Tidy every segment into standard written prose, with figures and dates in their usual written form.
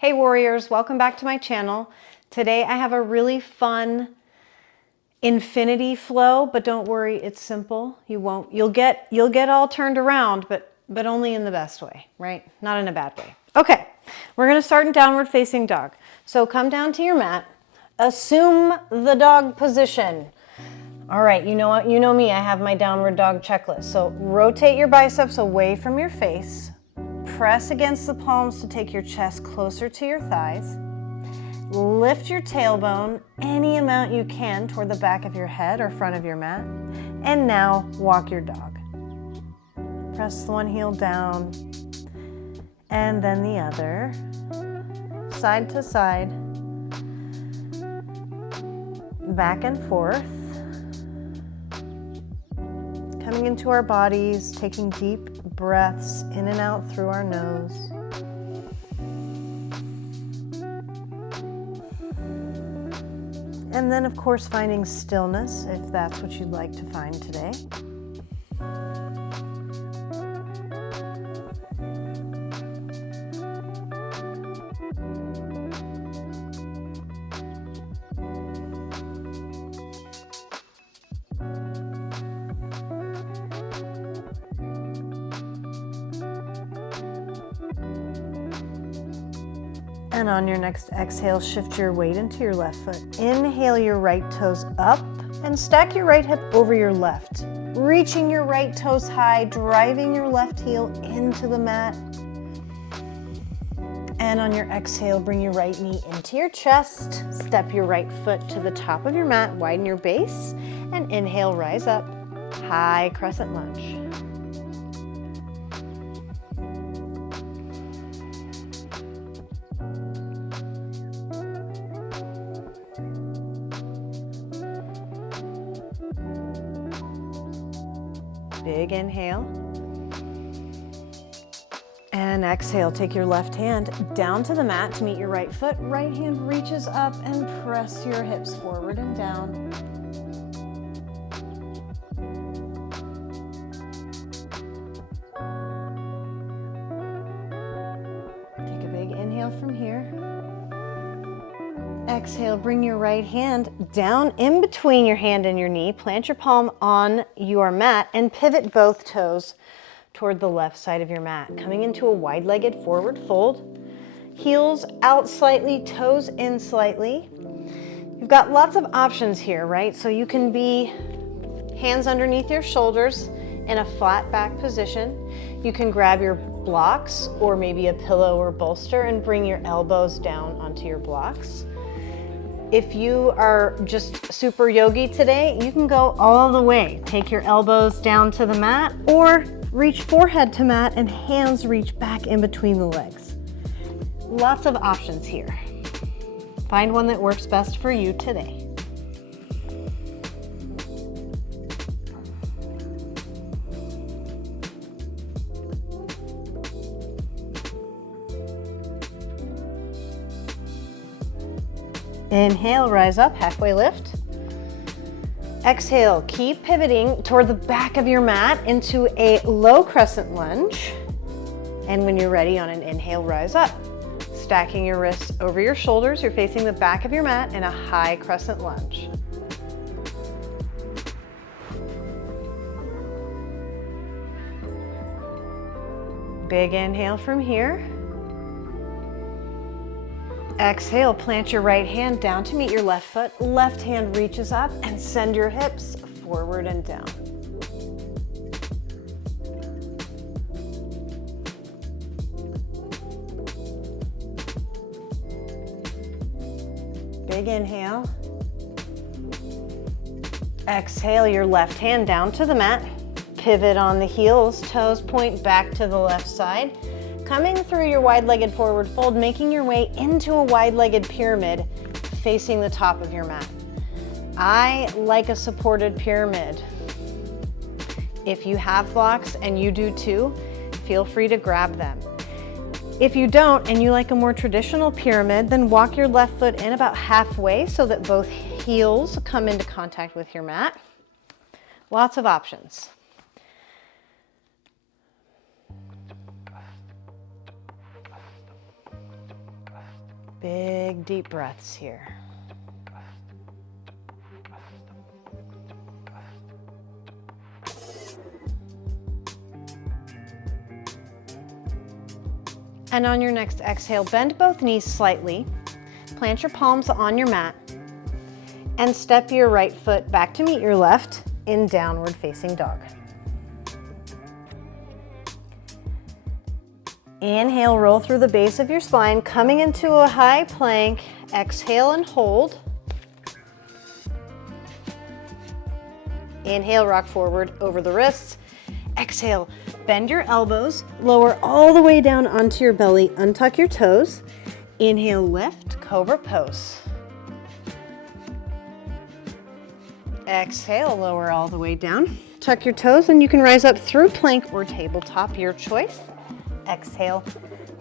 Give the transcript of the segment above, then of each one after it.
Hey warriors, welcome back to my channel. Today I have a really fun infinity flow, but don't worry, it's simple. You'll get all turned around, but only in the best way, right? Not in a bad way. Okay, we're gonna start in downward facing dog. So come down to your mat, assume the dog position. All right, you know what? You know me, I have my downward dog checklist. So rotate your biceps away from your face. Press against the palms to take your chest closer to your thighs. Lift your tailbone any amount you can toward the back of your head or front of your mat. And now walk your dog. Press one heel down and then the other. Side to side. Back and forth. Coming into our bodies, taking deep breaths in and out through our nose. And then, of course, finding stillness, if that's what you'd like to find today. And on your next exhale, shift your weight into your left foot. Inhale your right toes up and stack your right hip over your left. Reaching your right toes high, driving your left heel into the mat. And on your exhale, bring your right knee into your chest. Step your right foot to the top of your mat, widen your base, and inhale, rise up, high crescent lunge. Big inhale. And exhale, take your left hand down to the mat to meet your right foot. Right hand reaches up and press your hips forward and down. Take a big inhale from here. Exhale, bring your right hand down in between your hand and your knee. Plant your palm on your mat and pivot both toes toward the left side of your mat. Coming into a wide-legged forward fold. Heels out slightly, toes in slightly. You've got lots of options here, right? So you can be hands underneath your shoulders in a flat back position. You can grab your blocks or maybe a pillow or bolster and bring your elbows down onto your blocks. If you are just super yogi today, you can go all the way. Take your elbows down to the mat or reach forehead to mat and hands reach back in between the legs. Lots of options here. Find one that works best for you today. Inhale, rise up, halfway lift. Exhale, keep pivoting toward the back of your mat into a low crescent lunge. And when you're ready, on an inhale, rise up. Stacking your wrists over your shoulders, you're facing the back of your mat in a high crescent lunge. Big inhale from here. Exhale, plant your right hand down to meet your left foot. Left hand reaches up and send your hips forward and down. Big inhale. Exhale, your left hand down to the mat. Pivot on the heels, toes point back to the left side. Coming through your wide-legged forward fold, making your way into a wide-legged pyramid facing the top of your mat. I like a supported pyramid. If you have blocks and you do too, feel free to grab them. If you don't and you like a more traditional pyramid, then walk your left foot in about halfway so that both heels come into contact with your mat. Lots of options. Big deep breaths here. And on your next exhale, bend both knees slightly, plant your palms on your mat, and step your right foot back to meet your left in downward facing dog. Inhale, roll through the base of your spine, coming into a high plank. Exhale and hold. Inhale, rock forward over the wrists. Exhale, bend your elbows, lower all the way down onto your belly, untuck your toes. Inhale, lift, cobra pose. Exhale, lower all the way down. Tuck your toes and you can rise up through plank or tabletop, your choice. Exhale,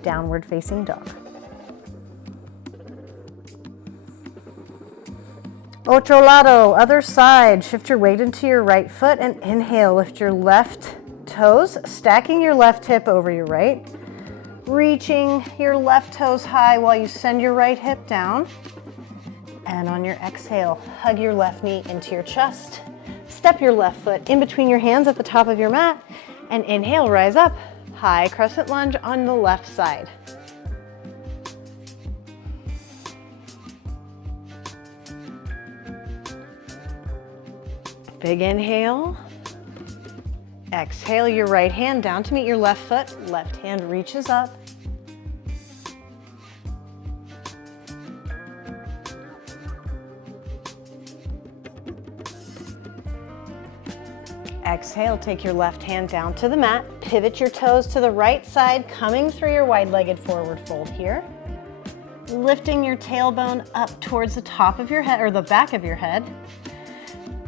downward facing dog. Otro lado, other side. Shift your weight into your right foot and inhale, lift your left toes, stacking your left hip over your right. Reaching your left toes high while you send your right hip down. And on your exhale, hug your left knee into your chest. Step your left foot in between your hands at the top of your mat. And inhale, rise up. High crescent lunge on the left side. Big inhale. Exhale your right hand down to meet your left foot. Left hand reaches up. Exhale, take your left hand down to the mat. Pivot your toes to the right side, coming through your wide-legged forward fold here. Lifting your tailbone up towards the top of your head, or the back of your head.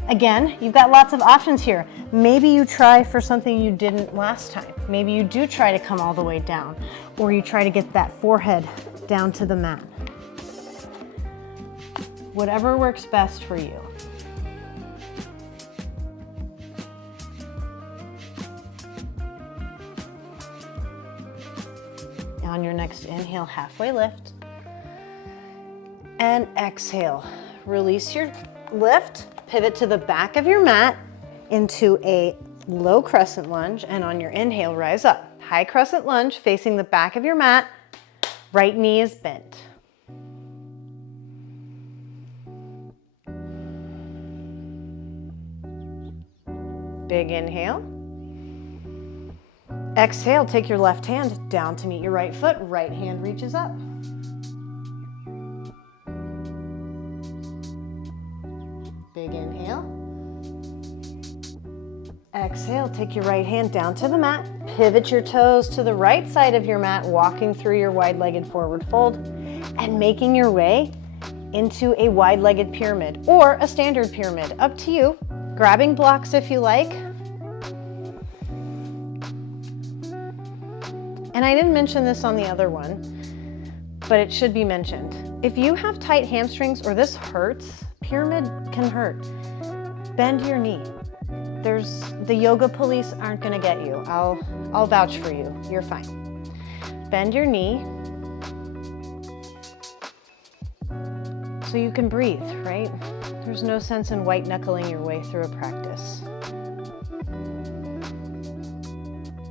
Again, you've got lots of options here. Maybe you try for something you didn't last time. Maybe you do try to come all the way down, or you try to get that forehead down to the mat. Whatever works best for you. On your next inhale, halfway lift. And exhale, release your lift, pivot to the back of your mat into a low crescent lunge, and on your inhale, rise up. High crescent lunge facing the back of your mat, right knee is bent. Big inhale. Exhale, take your left hand down to meet your right foot. Right hand reaches up. Big inhale. Exhale, take your right hand down to the mat. Pivot your toes to the right side of your mat, walking through your wide-legged forward fold and making your way into a wide-legged pyramid or a standard pyramid. Up to you. Grabbing blocks if you like. And I didn't mention this on the other one, but it should be mentioned. If you have tight hamstrings or this hurts, pyramid can hurt. Bend your knee. The yoga police aren't gonna get you. I'll vouch for you. You're fine. Bend your knee so you can breathe, right? There's no sense in white knuckling your way through a practice.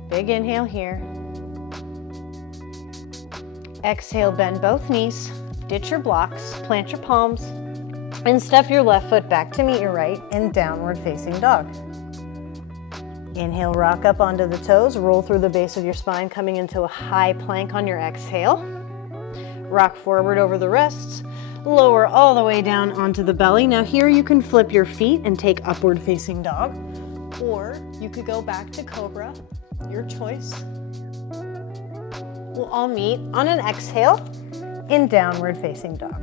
Big inhale here. Exhale, bend both knees, ditch your blocks, plant your palms, and step your left foot back to meet your right in downward facing dog. Inhale, rock up onto the toes, roll through the base of your spine, coming into a high plank on your exhale. Rock forward over the wrists, lower all the way down onto the belly. Now here you can flip your feet and take upward facing dog, or you could go back to cobra, your choice. We'll all meet on an exhale in downward facing dog.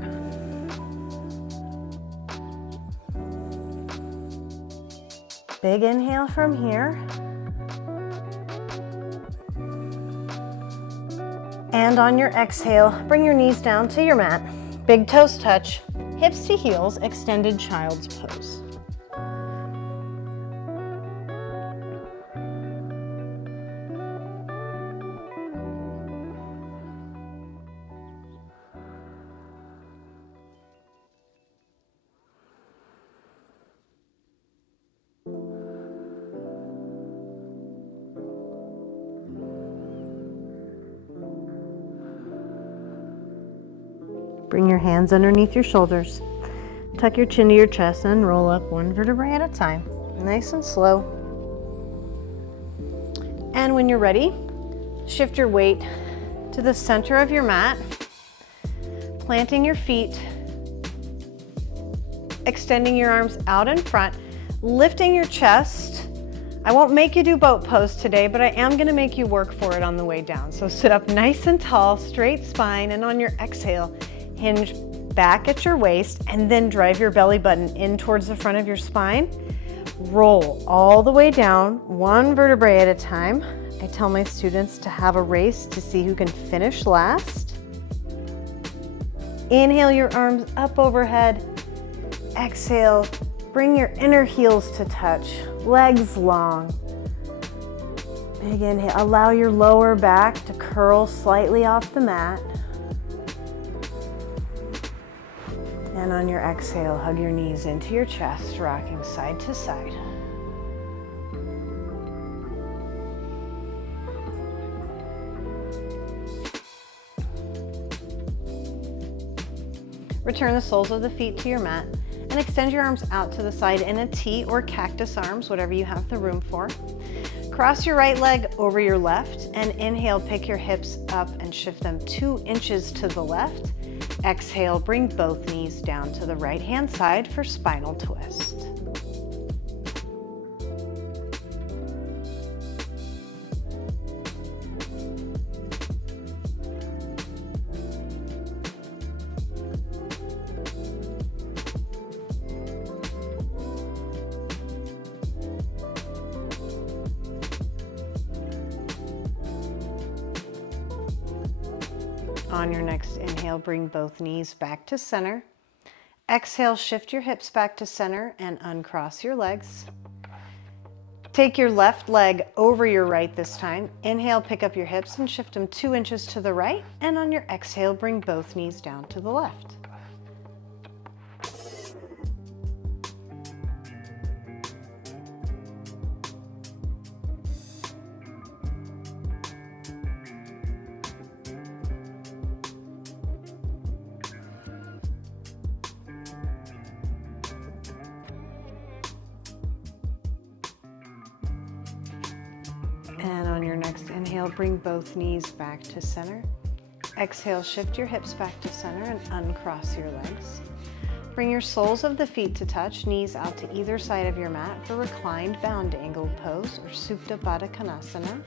Big inhale from here. And on your exhale, bring your knees down to your mat. Big toes touch, hips to heels, extended child's pose. Bring your hands underneath your shoulders. Tuck your chin to your chest and roll up one vertebrae at a time. Nice and slow. And when you're ready, shift your weight to the center of your mat, planting your feet, extending your arms out in front, lifting your chest. I won't make you do boat pose today, but I am gonna make you work for it on the way down. So sit up nice and tall, straight spine, and on your exhale, hinge back at your waist and then drive your belly button in towards the front of your spine. Roll all the way down, one vertebrae at a time. I tell my students to have a race to see who can finish last. Inhale your arms up overhead. Exhale, bring your inner heels to touch, legs long. Big inhale, allow your lower back to curl slightly off the mat. And on your exhale, hug your knees into your chest, rocking side to side. Return the soles of the feet to your mat and extend your arms out to the side in a T or cactus arms, whatever you have the room for. Cross your right leg over your left and inhale, pick your hips up and shift them 2 inches to the left. Exhale, bring both knees down to the right hand side for spinal twist. On your next inhale, bring both knees back to center. Exhale, shift your hips back to center and uncross your legs. Take your left leg over your right this time. Inhale, pick up your hips and shift them 2 inches to the right. And on your exhale, bring both knees down to the left. And on your next inhale, bring both knees back to center. Exhale, shift your hips back to center and uncross your legs. Bring your soles of the feet to touch, knees out to either side of your mat for reclined bound angled pose or Supta Baddha Konasana.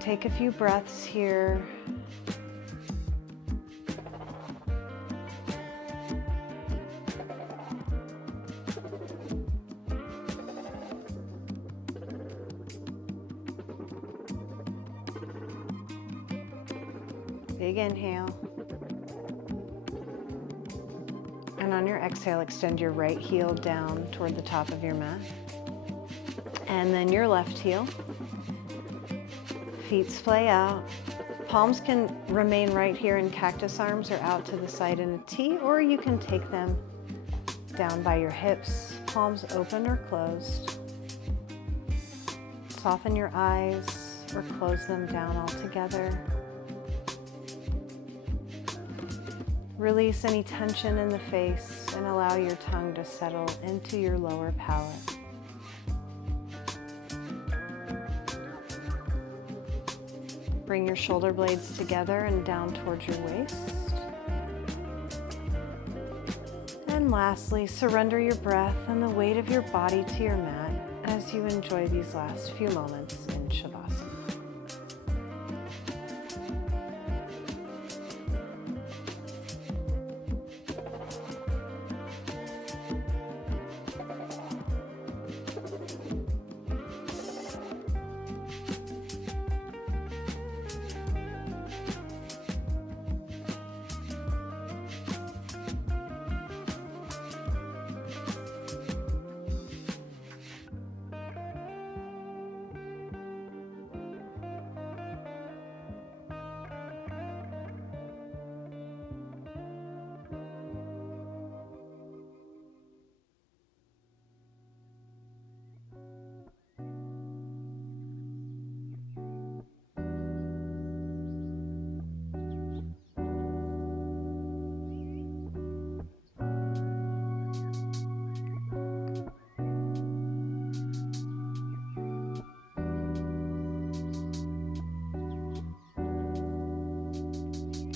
Take a few breaths here. Big inhale. And on your exhale, extend your right heel down toward the top of your mat. And then your left heel. Feet splay out. Palms can remain right here in cactus arms or out to the side in a T, or you can take them down by your hips, palms open or closed. Soften your eyes or close them down altogether. Release any tension in the face and allow your tongue to settle into your lower palate. Bring your shoulder blades together and down towards your waist. And lastly, surrender your breath and the weight of your body to your mat as you enjoy these last few moments in Shavasana.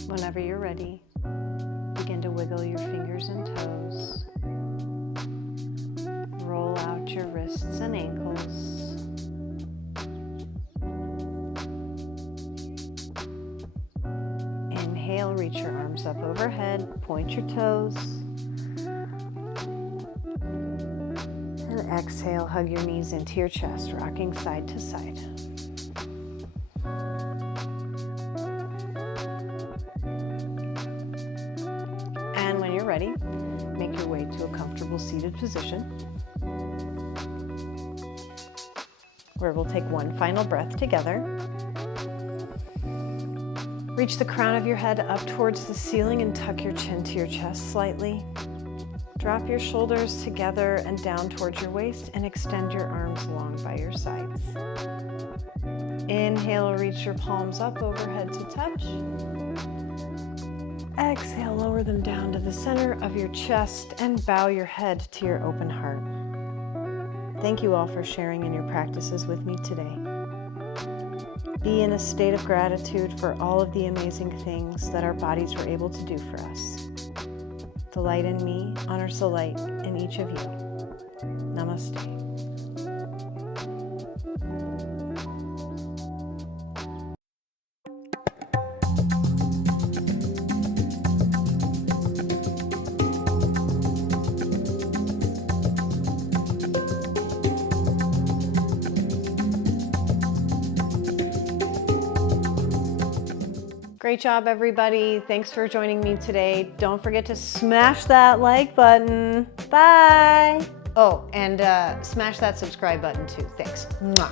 Whenever you're ready, begin to wiggle your fingers and toes. Roll out your wrists and ankles. Inhale, reach your arms up overhead, point your toes. And exhale, hug your knees into your chest, rocking side to side. And when you're ready, make your way to a comfortable seated position, where we'll take one final breath together. Reach the crown of your head up towards the ceiling and tuck your chin to your chest slightly. Drop your shoulders together and down towards your waist and extend your arms long by your sides. Inhale, reach your palms up overhead to touch. Exhale, lower them down to the center of your chest and bow your head to your open heart. Thank you all for sharing in your practices with me today. Be in a state of gratitude for all of the amazing things that our bodies were able to do for us. The light in me honors the light in each of you. Namaste. Great job, everybody. Thanks for joining me today. Don't forget to smash that like button. Bye. Oh, and smash that subscribe button too. Thanks. Mwah.